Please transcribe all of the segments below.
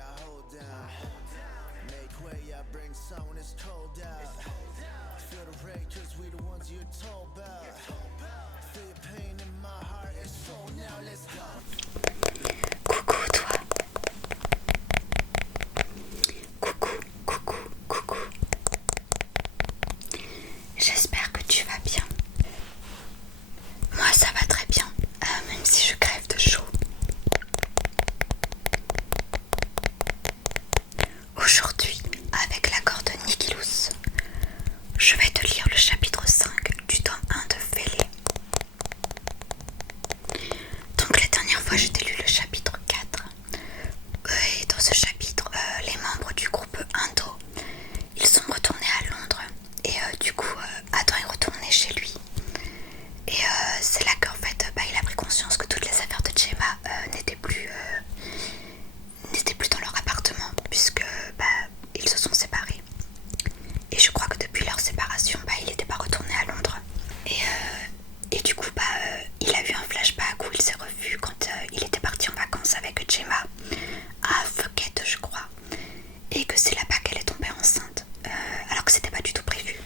I hold down. Make way, I bring sun when it's cold out. Feel the rage, cause we the ones you're told about. Feel your pain in my heart and soul, now let's go. Coucou toi. Coucou. J'espère que tu vas bien. Moi ça va très bien, même si je crève de chaud. Aujourd'hui, avec l'accord de Nikilous, je vais te lire le chapitre 5 du tome 1 de Fêlé. Donc la dernière fois je t'ai lu le chapitre 4. Et dans ce chapitre, les membres du groupe Indo, ils sont retournés à Londres. Et du coup, Adam est retourné chez lui. Et c'est là qu'en fait, il a pris conscience que toutes les affaires de Gemma n'étaient plus dans leur appartement, puisque ils se sont séparés. Et je crois que depuis leur séparation, il n'était pas retourné à Londres. Et du coup, il a eu un flashback où il s'est revu quand il était parti en vacances avec Gemma à Phuket, je crois. Et que c'est là-bas qu'elle est tombée enceinte, alors que c'était pas du tout prévu.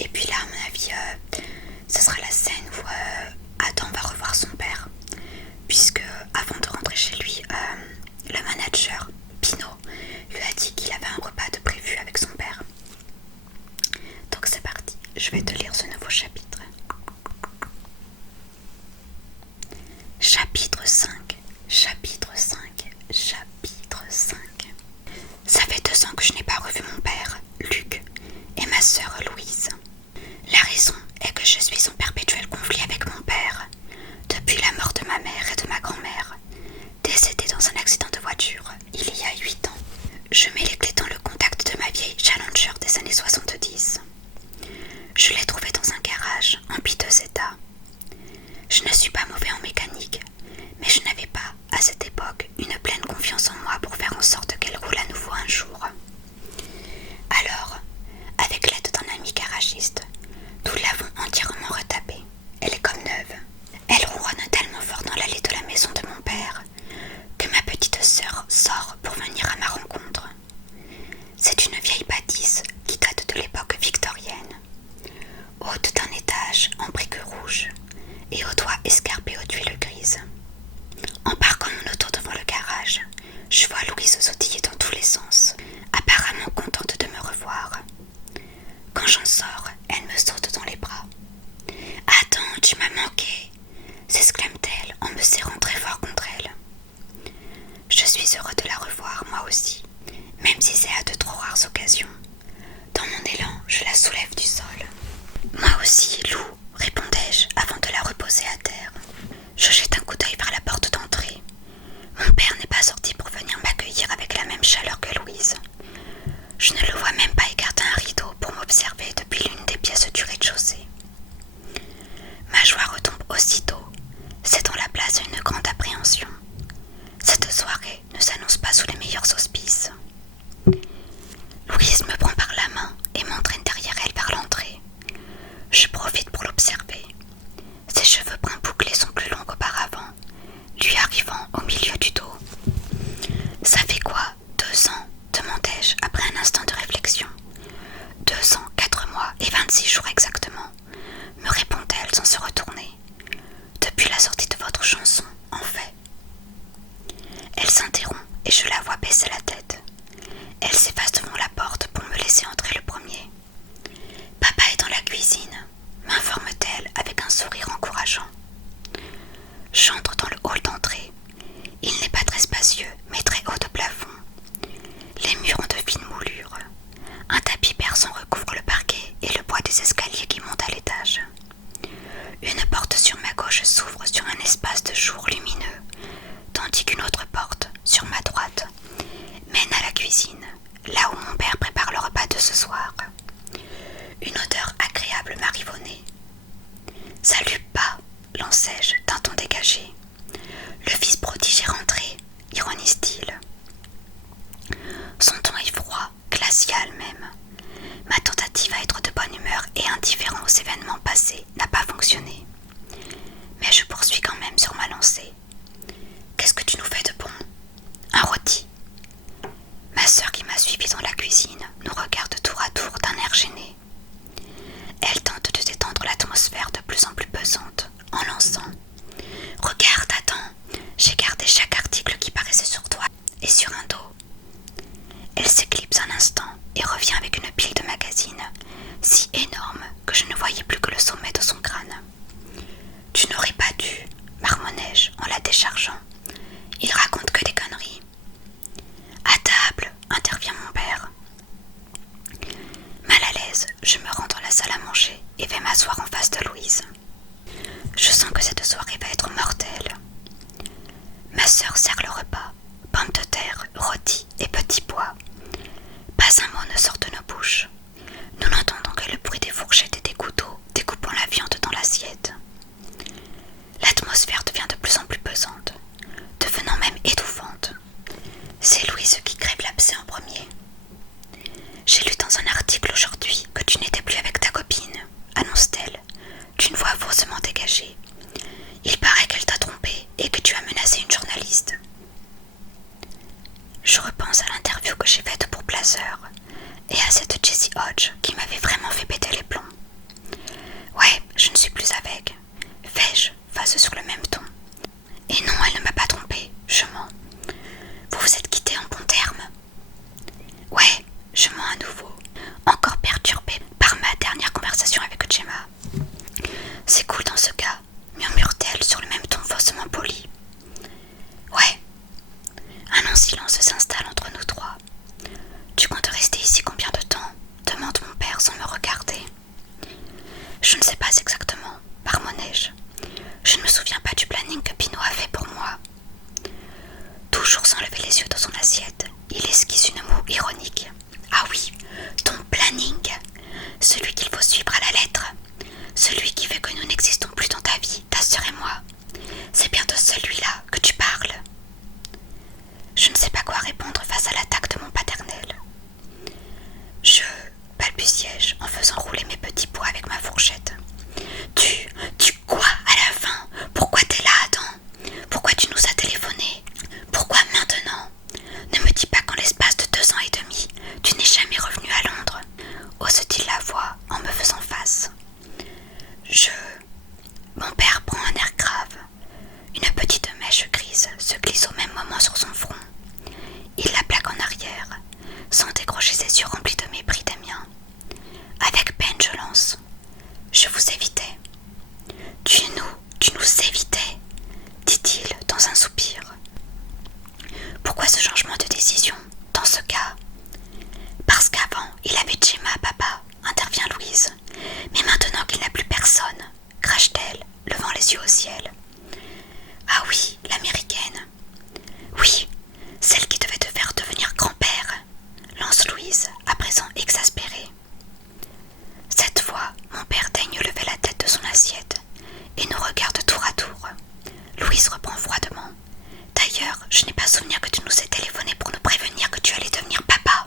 Et puis là, à mon avis, ce sera la scène où Adam va revoir son père, puisque avant de rentrer chez lui, le manager, Pino, lui a dit qu'il avait un repas de prévu avec son père. Donc c'est parti, je vais te lire ce nouveau chapitre. Chapitre 5. Ça fait 2 ans que je n'ai pas revu mon père, Luc, et ma sœur Louise. La raison est que je suis en perpétuel conflit avec mon père, depuis la mort de ma mère et de ma grand-mère, décédée dans un accident de voiture il y a 8 ans. Je mets les clés dans le contact de ma vieille Challenger des années 70. Je l'ai trouvée dans un garage, en piteux état. Je ne suis pas mauvais en mécanique, mais je n'avais pas, à cette époque, une pleine confiance en moi pour faire en sorte qu'elle roule à nouveau un jour. Alors, avec l'aide d'un ami garagiste, nous l'avons entièrement retapée. Elle est comme neuve. Elle ronronne tellement fort dans l'allée de la maison de mon père que ma petite sœur sort pour venir à ma rencontre. C'est une vieille bâtisse qui date de l'époque victorienne, haute d'un étage en briques rouges et aux toits escarpés aux tuiles grises. En parquant mon auto devant le garage, je vois Louise sautiller dans tous les sens, apparemment contente de me revoir. Quand j'en sors, elle me saute dans les bras. « Attends, tu m'as manqué !» s'exclame-t-elle en me serrant très fort contre elle. Je suis heureux de la revoir, moi aussi, même si c'est à de trop rares occasions. Dans mon élan, je la soulève du sol. « Moi aussi, Lou !» répondais-je avant de la reposer à terre. Je jette un coup d'œil vers la porte d'entrée. Mon père n'est pas sorti pour venir m'accueillir avec la même chaleur que Louise. Je ne le vois même pas écarter un rideau pour m'observer depuis l'une des pièces du rez-de-chaussée. Ma joie retombe aussitôt, cédant la place à une grande appréhension. Cette soirée ne s'annonce pas sous les meilleurs auspices. Louise me prend par la main et m'entraîne derrière elle vers l'entrée. Je profite pour l'observer. Ses cheveux bruns bouclés sont plus longs qu'auparavant, lui arrivant au milieu du dos. « Ça fait quoi, 2 ans ?» demandai-je après un instant de réflexion. « 2 ans, 4 mois et 26 jours exactement, me répond-elle sans se retourner. Depuis la sortie de votre chanson, en fait. Elle s'interrompt et je la vois baisser la tête. Elle s'efface devant la porte pour me laisser entrer le premier. « Papa est dans la cuisine », m'informe-t-elle avec un sourire encourageant. J'entre dans le hall d'entrée. Il n'est pas très spacieux, mais très haut de plafond. Les murs ont de fines moulures. Un tapis persan recouvre le parquet et le bois des escaliers qui montent à l'étage. Une porte sur ma gauche s'ouvre sur un espace de jour lumineux, tandis qu'une autre porte, sur ma droite, mène à la cuisine, là où mon père prépare le repas de ce soir. Une odeur agréable m'arrive au nez. « Salut, pas !» lançai-je d'un ton dégagé. « Le fils prodige est rentré !» ironise-t-il. Son ton est froid, glacial même. Ma tentative à être de bonne humeur et indifférent aux événements passés n'a pas fonctionné. Mais je poursuis quand même sur ma lancée. « Qu'est-ce que tu nous sang. Regarde, attends, j'ai gardé chaque article qui paraissait sur toi et sur un dos. Elle s'éclipse un instant et revient avec une pile de magazines, si énorme que je ne voyais plus que le sommet de son crâne. Tu n'aurais pas dû, marmonnai-je en la déchargeant. Il raconte que des conneries. À table, intervient mon père. Mal à l'aise, je me rends dans la salle à manger et vais m'asseoir en face de Louise. Je sens que cette soirée va être mortelle. Ma sœur sert le repas, pommes de terre, rôtis et petits pois. Pas un mot ne sort de nos bouches. Nous n'entendons que le bruit des fourchettes et des couteaux découpant la viande dans l'assiette. L'atmosphère devient de plus en plus pesante, devenant même étouffante. C'est Louise qui crève l'abcès en premier. J'ai lu dans un article aujourd'hui que tu n'étais plus avec ta copine, annonce-t-elle, d'une voix faussement dégagée. Il paraît qu'elle t'a trompé et que tu as menacé une journaliste. Je repense à l'interview que j'ai faite pour Blazers et à cette Jessie Hodge qui m'avait vraiment fait péter les plombs. Ouais, je ne suis plus avec, fais-je, face sur le même ton. Et non, elle ne m'a pas trompée, je mens. Vous vous êtes quittés en bons termes. Ouais, je mens à nouveau, encore perturbée par ma dernière conversation avec Gemma. C'est cool dans ce cas, murmure-t-elle sur le même ton faussement poli. Ouais. Un long silence s'installe entre nous trois. Tu comptes rester ici combien de temps ? Demande mon père sans me regarder. Je ne sais pas exactement, marmonnai-je. Je ne me souviens pas du planning que Pinot a fait pour moi. Toujours sans lever les yeux de son assiette, il esquisse une moue ironique. Ah oui, ton planning, celui qu'il faut suivre à la lettre, celui qui fait que nous n'existons plus dans ta vie, ta sœur et moi. C'est bien de celui-là que tu parles. Je ne sais pas quoi répondre face à l'attaque de mon paternel. Je balbutiai-je en faisant rouler mes petits pois avec ma fourchette. Tu quoi à la fin ? Pourquoi t'es là, Adam ? Pourquoi tu nous as téléphoné ? Pourquoi maintenant ? Ne me dis pas qu'en l'espace de 2 ans et demi, tu n'es jamais revenu à Londres, ose-t-il la voix en me faisant face. Mon père prend un air grave. Une petite mèche grise se glisse au même moment sur son front. Il la plaque en arrière, sans décrocher ses yeux remplis de mépris des miens. Avec peine, je lance. Je vous évitais. Tu nous évitais, dit-il dans un soupir. Pourquoi ce changement de décision, dans ce cas ? Parce qu'avant, il avait Gemma, papa, intervient Louise. Mais maintenant qu'il n'a plus personne, crache-t-elle, levant les yeux au ciel. Ah oui, l'américaine. Oui, celle qui devait te faire devenir grand-père, lance Louise, à présent exaspérée. Cette fois, mon père daigne lever la tête de son assiette et nous regarde tour à tour. Louise reprend froidement. D'ailleurs, je n'ai pas souvenir que tu nous aies téléphoné pour nous prévenir que tu allais devenir papa.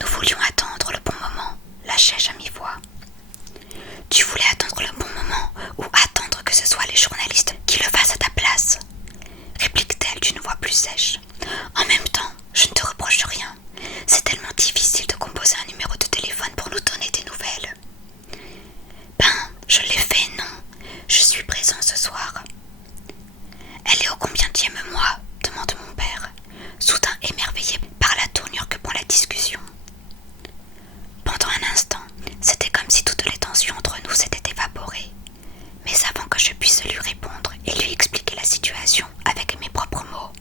Nous voulions attendre le bon moment, lâchai-je à mi-voix. Tu voulais attendre le bon moment ou attendre que ce soit les journalistes qui le fassent à ta place ? Réplique-t-elle d'une voix plus sèche. En même temps, je ne te reproche rien. C'est tellement difficile de composer un numéro de téléphone pour nous donner des nouvelles. Ben, je l'ai fait, non. Je suis présent ce soir. Elle est au combienième mois ? Demande mon père, soudain émerveillé par la tournure que prend la discussion. Pendant un instant, c'était comme si toutes les tensions entre nous s'étaient évaporées. Mais avant que je puisse lui répondre et lui expliquer la situation avec mes propres mots,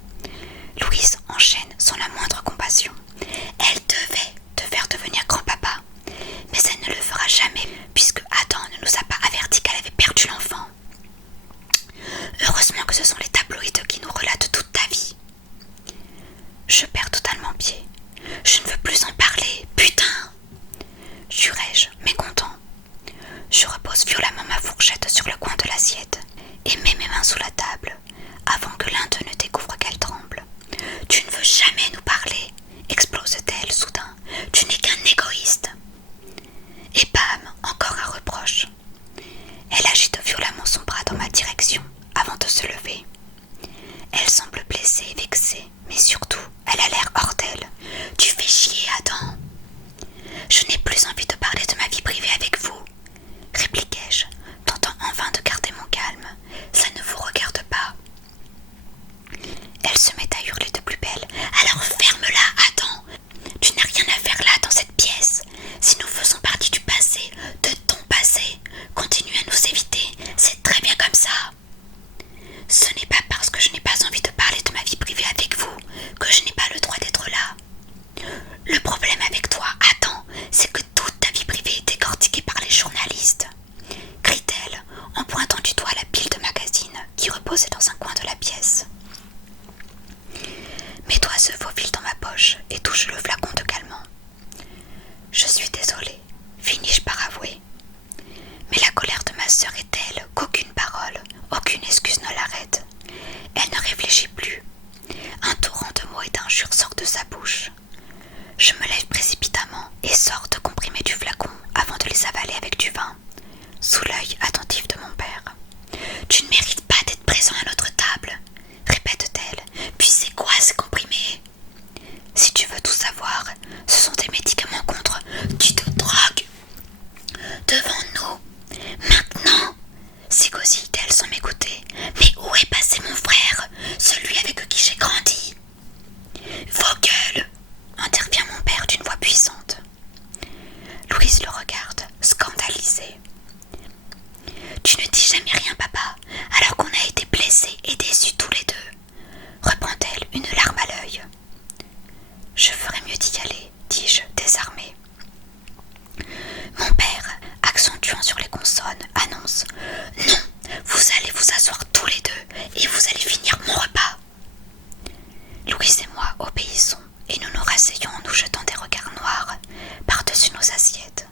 Louise enchaîne sans la moindre compassion. Elle devait te faire devenir grand-papa, mais elle ne le fera jamais puisque Adam ne nous a pas averti qu'elle avait perdu l'enfant. Heureusement que ce sont les tabloïds qui nous relatent toute ta vie. Je perds totalement pied. Je ne veux plus en parler, putain ! Jurai-je, mécontent. Je repose violemment ma fourchette sur le coin de l'assiette et mets mes mains sous la table avant que l'un d'eux ne découvre qu'elle tremble. Tu ne veux jamais nous parler, explose-t-elle soudain. Tu n'es qu'un égoïste. Et bam, encore un reproche. Elle agite violemment son bras dans ma direction avant de se lever. Elle semble blessée et vexée, mais surtout, elle a l'air hors d'elle. Tu fais chier, Adam. Je n'ai plus envie de parler de ma vie privée avec vous, répliquai-je, tentant en vain de garder posé dans un coin de la pièce. Mes doigts se faufilent dans ma poche et touchent le flacon de calmant. Je suis désolée, finis-je par avouer. Mais la colère de ma sœur est telle qu'aucune parole, aucune excuse ne l'arrête. Elle ne réfléchit plus. Un torrent de mots et d'injures sort de sa bouche. Je me lève précipitamment et sors de comprimer du flacon avant de les avaler avec du vin, sous l'œil attentif de mon père. « Tu ne mérites pas d'être présent à notre table, » répète-t-elle. « Puis c'est quoi ces comprimés ? Si tu veux tout savoir, ce sont des médicaments contre... Tu te drogues devant nous, maintenant !» s'égosille-t-elle sans m'écouter. « Mais où est passé mon frère, celui avec qui j'ai grandi ?» « Vos gueules !» intervient mon père d'une voix puissante. Louise le regarde, scandalisée. « Tu ne dis jamais rien, papa, alors qu'on a été blessés et déçus tous les deux, » reprend-elle, une larme à l'œil. « Je ferais mieux d'y aller, » dis-je, désarmée. Mon père, accentuant sur les consonnes, annonce « Non, vous allez vous asseoir tous les deux et vous allez finir mon repas. » Louise et moi obéissons et nous nous rasseyons en nous jetant des regards noirs par-dessus nos assiettes.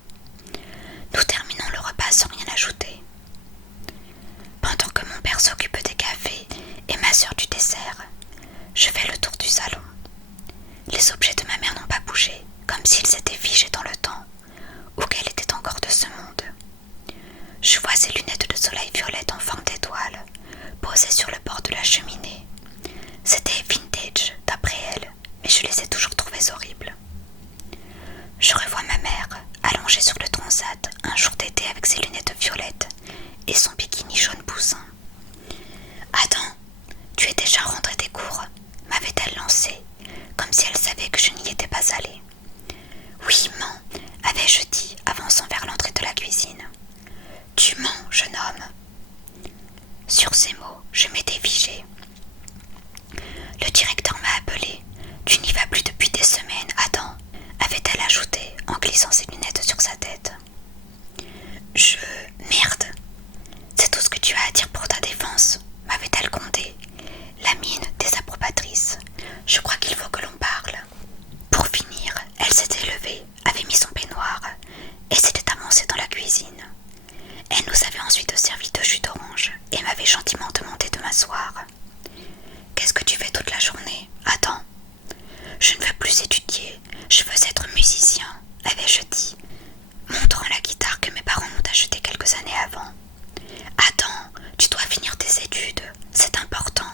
Nous terminons le repas sans rien ajouter. Pendant que mon père s'occupe des cafés et ma sœur du dessert, je fais le tour du salon. Les objets de ma mère n'ont pas bougé, comme s'ils s'étaient figés dans le temps, ou qu'elle était encore de ce monde. Je vois ses lunettes de soleil violette en forme d'étoile, posées sur le bord de la cheminée. C'était vintage, d'après elle, mais je les ai toujours trouvées horribles. Je revois ma mère, allongée sur le transat, un jour d'été avec ses lunettes violettes et son bikini jaune poussin. « Adam, tu es déjà rentré des cours ?» m'avait-elle lancé, comme si elle savait que je n'y étais pas allée. « Oui, mens » avais-je dit, avançant vers l'entrée de la cuisine. « Tu mens, jeune homme !» Sur ces mots, je m'étais figée. Le directeur m'a appelé. « Tu n'y vas plus depuis des semaines, Adam », avait-elle ajouté en glissant ses lunettes sur sa tête. Merde, c'est tout ce que tu as à dire pour ta défense, m'avait-elle grondé, la mine désapprobatrice. Je crois qu'il faut que l'on parle. Pour finir, elle s'était levée, avait mis son peignoir et s'était avancée dans la cuisine. Elle nous avait ensuite servi de jus d'orange et m'avait gentiment demandé de m'asseoir. « Qu'est-ce que tu fais toute la journée ? Attends. »« Je ne veux plus étudier, je veux être musicien, » avais-je dit, montrant la guitare que mes parents m'ont achetée quelques années avant. « Attends, tu dois finir tes études, c'est important. »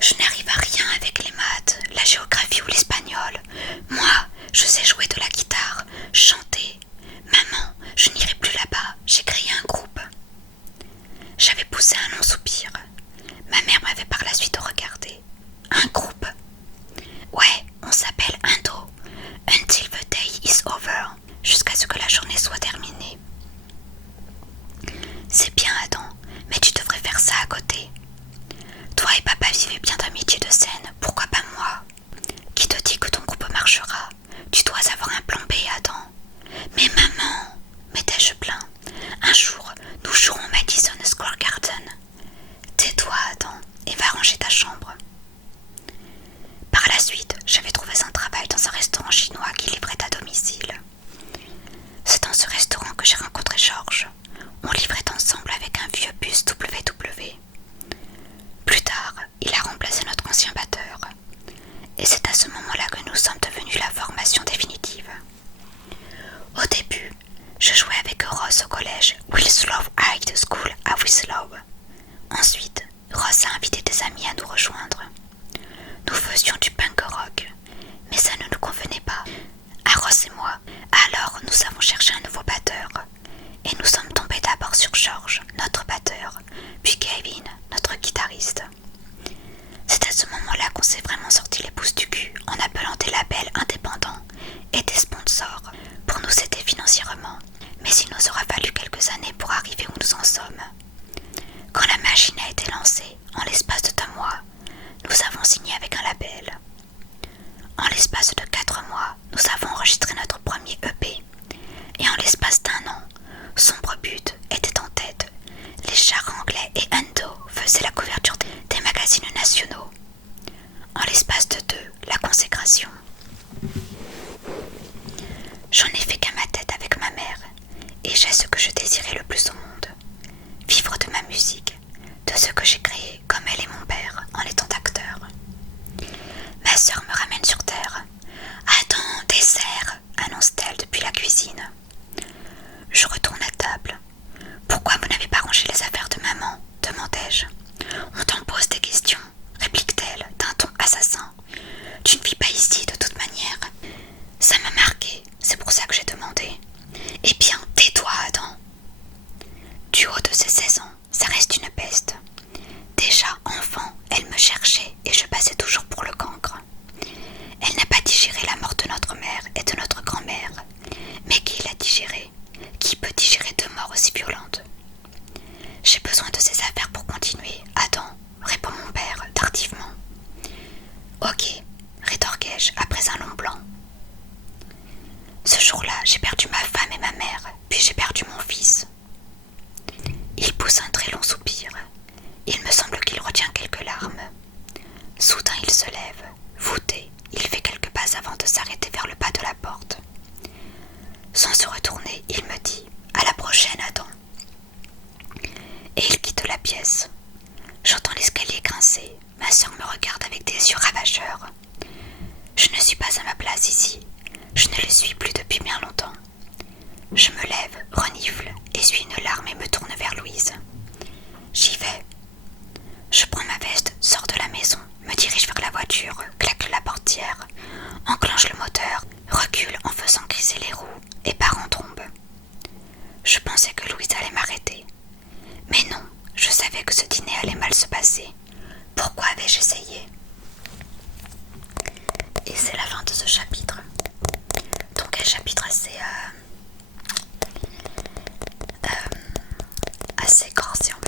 Je n'arrive à rien avec les maths, la géographie ou l'espagnol. Moi, je sais jouer de la guitare, chanter. Maman, je n'irai plus là-bas, j'ai créé un groupe. J'avais poussé un long soupir. Ma mère m'avait par la suite regardé. Un groupe ? Ouais, on s'appelle Indo. Until the day is over. Jusqu'à ce que la journée soit terminée. C'est bien, Adam, mais tu devrais faire ça à côté. Toi et papa vivez bien d'amitié de scène, pourquoi pas moi ? Qui te dit que ton groupe marchera ? Tu dois avoir un plan B, Adam. Mais maman, m'étais-je plaint, un jour, nous jouerons Madison Square Garden. Tais-toi, Adam, et va ranger ta chambre. Par la suite, j'avais trouvé un travail dans un restaurant chinois qui livrait à domicile. C'est dans ce restaurant que j'ai rencontré Georges. On livrait ensemble avec un vieux bus WW. Plus tard, il a remplacé notre ancien batteur. Et c'est à ce moment-là que nous sommes devenus la formation définitive. Au début, je jouais avec Ross au collège Wilslow High School à Winslow. Ensuite, Ross a invité des amis à nous rejoindre. Nous faisions du punk rock, mais ça ne nous convenait pas, à Ross et moi. Alors nous avons cherché un nouveau batteur, et nous sommes tombés d'abord sur George, notre batteur, puis Kevin, notre guitariste. C'est à ce moment-là qu'on s'est vraiment sorti les pouces du cul en appelant des labels indépendants et des sponsors pour nous aider financièrement, mais il nous aura fallu quelques années pour arriver où nous en sommes. Quand la machine a été lancée, en l'espace de 2 mois, nous avons signé avec un label. En l'espace de 4 mois, nous avons enregistré notre premier EP. Et en l'espace d'1 an, Sombre But était en tête. Les chars anglais et Endo faisaient la couverture ce que j'ai créé comme elle et mon père en étant acteurs. Ma sœur me ramène sur terre. Attends, dessert, annonce-t-elle depuis la cuisine. Je retourne à table. Pourquoi vous n'avez pas rangé les affaires de maman demandai-je. On t'en pose des questions, réplique-t-elle d'un ton assassin. Tu ne vis pas ici de toute manière. Ça m'a marqué, c'est pour ça que j'ai demandé. Eh bien, tais-toi, Adam. Du haut de ses 16 ans, ça reste une peste. Déjà, enfant, elle me cherchait et je passais toujours pour le cancre. Elle n'a pas digéré la mort de notre mère et de notre grand-mère. Mais qui l'a digérée? Qui peut digérer deux morts aussi violentes? J'ai besoin de ces affaires pour continuer, Adam, répond mon père tardivement. Ok, rétorquai-je après un long blanc. Ce jour-là, j'ai perdu ma femme et ma mère, puis j'ai perdu mon fils. Il pousse un très long soupir. Il me semble qu'il retient quelques larmes. Soudain, il se lève. Voûté, il fait quelques pas avant de s'arrêter vers le bas de la porte. Sans se retourner, il me dit « À la prochaine, Adam !» Et il quitte la pièce. J'entends l'escalier grincer. Ma sœur me regarde avec des yeux ravageurs. Je ne suis pas à ma place ici. Je ne le suis plus depuis bien longtemps. Je me lève, renifle, essuie une larme et me tourne vers Louise. J'y vais. Je prends ma veste, sors de la maison, me dirige vers la voiture, claque la portière, enclenche le moteur, recule en faisant crisser les roues et part en trombe. Je pensais que Louise allait m'arrêter. Mais non, je savais que ce dîner allait mal se passer. Pourquoi avais-je essayé? Et c'est la fin de ce chapitre. Donc un chapitre assez grand si on peut